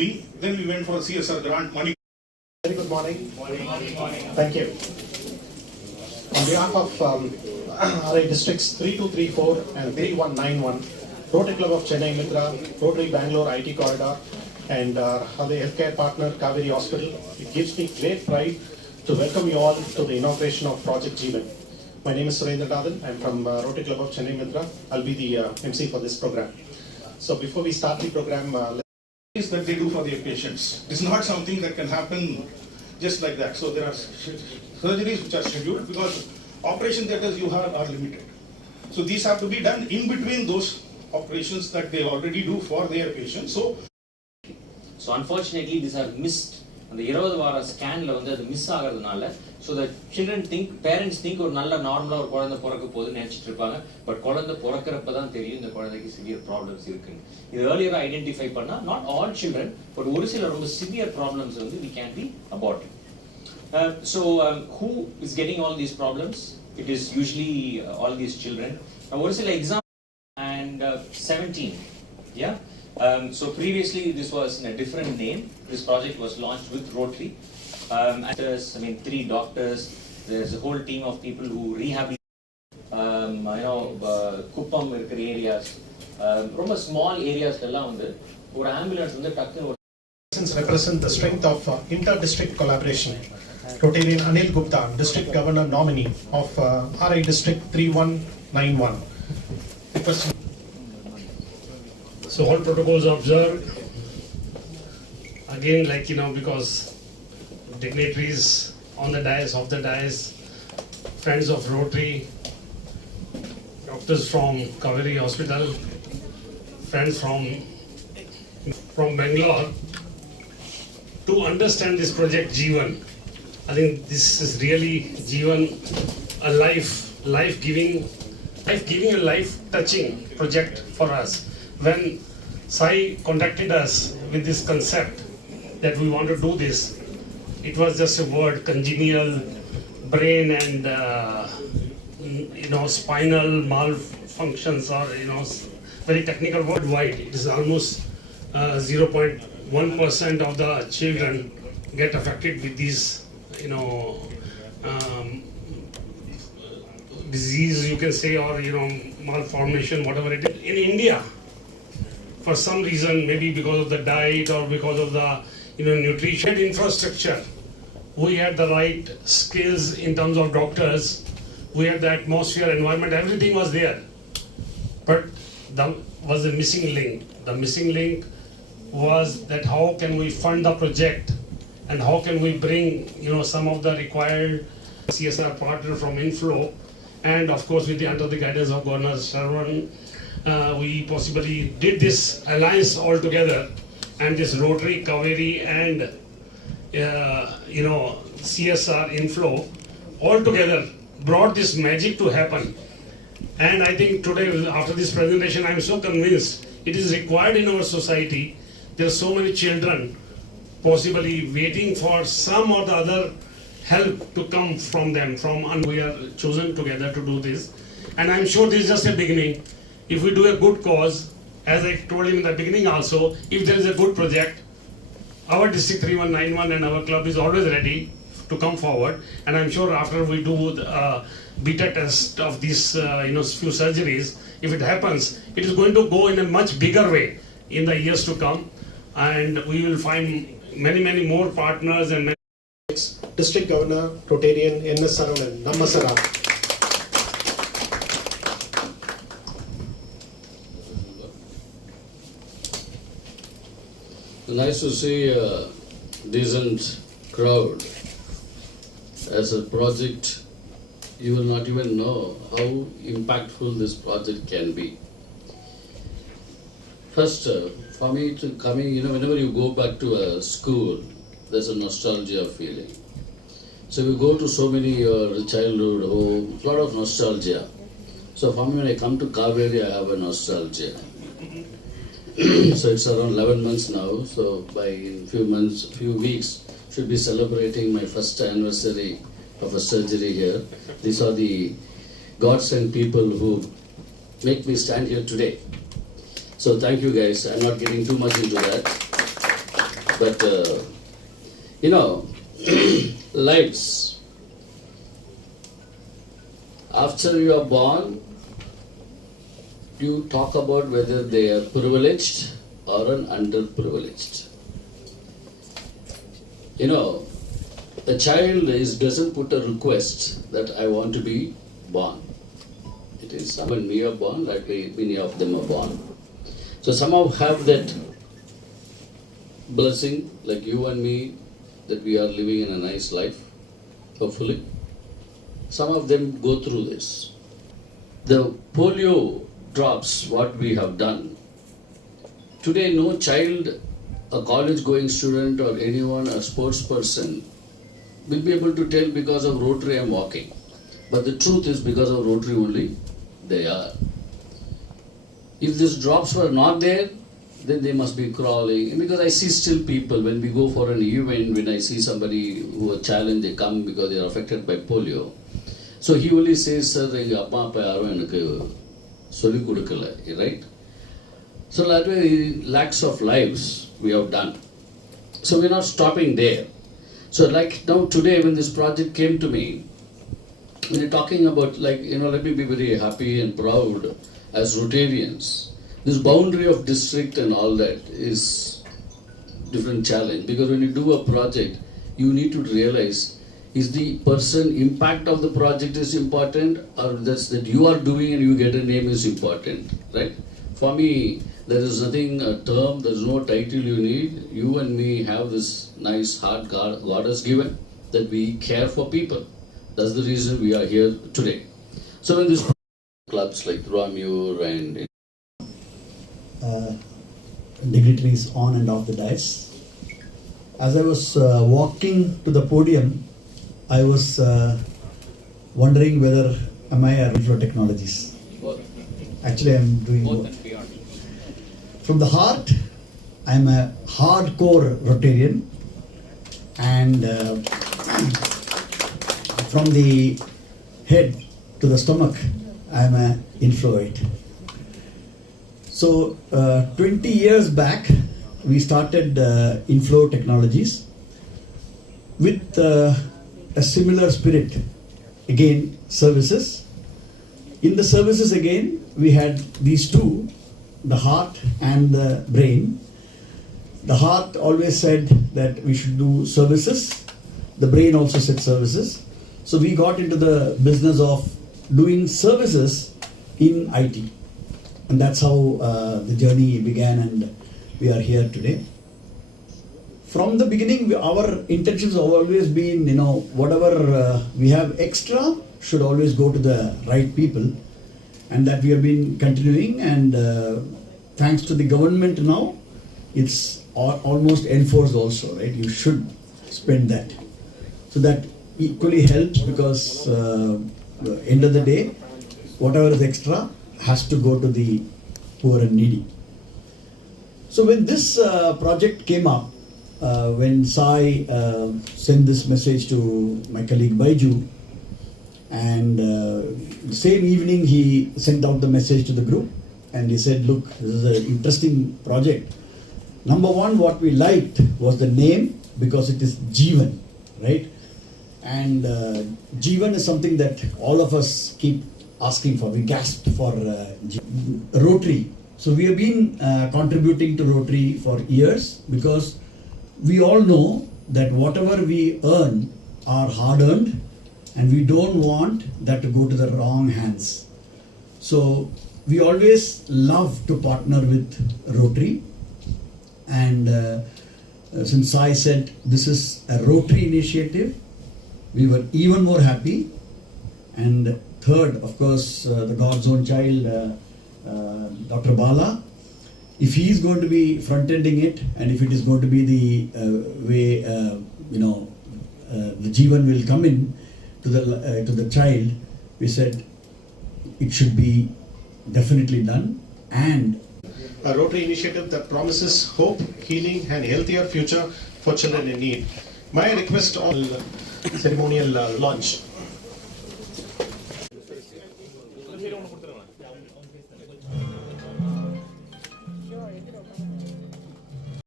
Then we went for CSR grant money. Very good morning. Thank you. On behalf of RI districts 3234 and 3191, Rotary Club of Chennai Mitra, Rotary Bangalore IT Corridor, and our healthcare partner Kauvery Hospital, it gives me great pride to welcome you all to the inauguration of Project Jeevan. My name is Surendranathan. I'm from Rotary Club of Chennai Mitra. I'll be the MC for this program. So before we start the program, Is that they do for their patients. It's not something that can happen just like that. So there are surgeries which are scheduled because operation theatres you have are limited. So these have to be done in between those operations that they already do for their patients. So unfortunately these are missed. அந்த 20 வார ஸ்கேன்ல வந்து அது miss ஆகிறதுனால so the children think parents think ஒரு நல்ல நார்மலாக ஒரு குழந்தை பிறக்க போகுதுன்னு நினைச்சிட்டு இருப்பாங்க. பட் குழந்தை பிறக்கிறப்ப தான் தெரியும் இந்த குழந்தைக்கு சிவியர் ப்ராப்ளம்ஸ் இருக்குன்னு. இது ஏர்லியராக ஐடென்டிஃபை பண்ணால் நாட் ஆல் சில்ட்ரன் பட் ஒரு சில ரொம்ப சிவியர் ப்ராப்ளம்ஸ் வந்து we can be aborted. So who is getting all these problems? It is usually all these children. ஒரு சில example and 17. Yeah. So previously this was in a different name. This project was launched with Rotary. I mean 3 doctors. There's a whole team of people who rehabilitate. Kuppam இருக்கிற areas. ரொம்ப small areas எல்லாம் வந்து ஒரு ambulance வந்து டக்குன்னு represent the strength of inter-district collaboration. Rotarian Anil Gupta, District Governor nominee of RI District 3191. So all protocols observed. Again, because dignitaries on the dais, off the dais, friends of Rotary, doctors from Kauvery Hospital, friends from Bangalore, to understand this Project Jeevan. I think this is really Jeevan, a life-giving, a life-touching project for us. When Sai contacted us with this concept that we want to do this, it was just a word, congenital brain and spinal malfunctions, or very technical word wide. It is almost 0.1% of the children get affected with these disease, you can say, or malformation, whatever it is. In India, for some reason, maybe because of the diet or because of the nutrition infrastructure, we had the right skills in terms of doctors, we had the atmosphere, environment, everything was there. But there was a missing link. The missing link was that how can we fund the project and how can we bring some of the required CSR partner from inflow, and of course under the guidance of Governor Sharwan, we possibly did this alliance all together, and this Rotary, Kauvery and CSR inflow all together brought this magic to happen. And I think today, after this presentation, I am so convinced it is required in our society. There are so many children possibly waiting for some or the other help to come from them, and we are chosen together to do this. And I am sure this is just a beginning. If we do a good cause, as I told him in the beginning also, if there is a good project, our District 3191 and our club is always ready to come forward. And I'm sure after we do the beta test of these few surgeries, if it happens, it is going to go in a much bigger way in the years to come. And we will find many more partners. And District Governor Rotarian N.S. Saravanan, Nammasara. Nice to see a decent crowd. As a project, you will not even know how impactful this project can be. First, for me to coming, whenever you go back to a school, there's a nostalgia feeling. So we go to so many childhood homes, a lot of nostalgia. So for me, when I come to Kauvery, I have a nostalgia. So it's around 11 months now. So by few weeks, should be celebrating my first anniversary of a surgery here. These are the godsend people who make me stand here today. So thank you guys. I'm not getting too much into that. But, lives. After you are born, you talk about whether they are privileged or an underprivileged. A child doesn't put a request that I want to be born. It is someone we are born, like many of them are born. So somehow have that blessing, like you and me, that we are living in a nice life, hopefully. Some of them go through this. The polio drops, what we have done. Today, no child, a college-going student or anyone, a sports person, will be able to tell because of Rotary I am walking. But the truth is because of Rotary only they are. If these drops were not there, then they must be crawling. And because I see still people, when we go for an event, when I see somebody who are challenged, they come because they are affected by polio. So he only says, sir, right? So that way, lakhs of lives we have done. So we're not stopping there. So like now today when this project came to me, when you're talking about let me be very happy and proud as Rotarians. This boundary of district and all that is different challenge, because when you do a project, you need to realize, is the person impact of the project is important, or that's that you are doing and you get a name is important, right? For me, there is nothing a term, there is no title you need. You and me have this nice heart God has given, that we care for people. That's the reason we are here today. So when these clubs like Ramur and dignitaries on and off the dais, as I was walking to the podium, I was wondering whether am I a Reflow Technologies. Actually, I'm doing both. From the heart, I'm a hardcore Rotarian, and from the head to the stomach, I'm an infloite. So 20 years back, we started Inflow Technologies with a similar spirit. Again, services. In the services again, we had these two, the heart and the brain. The heart always said that we should do services. The brain also said services. So we got into the business of doing services in IT. And that's how the journey began, and we are here today. From the beginning, our intentions have always been, whatever we have extra should always go to the right people. And that we have been continuing, and thanks to the government now, it's almost enforced also, right? You should spend that. So that equally helps, because end of the day, whatever is extra has to go to the poor and needy. So when this project came up, when Sai sent this message to my colleague Baiju, and the same evening he sent out the message to the group, and he said, look, this is an interesting project. Number one, what we liked was the name, because it is Jeevan, right? And Jeevan is something that all of us keep asking for. We gasped for Rotary. So we have been contributing to Rotary for years, because we all know that whatever we earn are hard earned, and we don't want that to go to the wrong hands. So we always love to partner with Rotary, and since I said this is a Rotary initiative, we were even more happy. And third, of course, the God's own child, Dr. Bala, if he is going to be front-ending it, and if it is going to be the way, the Jeevan will come in to the child, we said it should be definitely done. And a Rotary initiative that promises hope, healing, and healthier future for children in need. My request on ceremonial launch.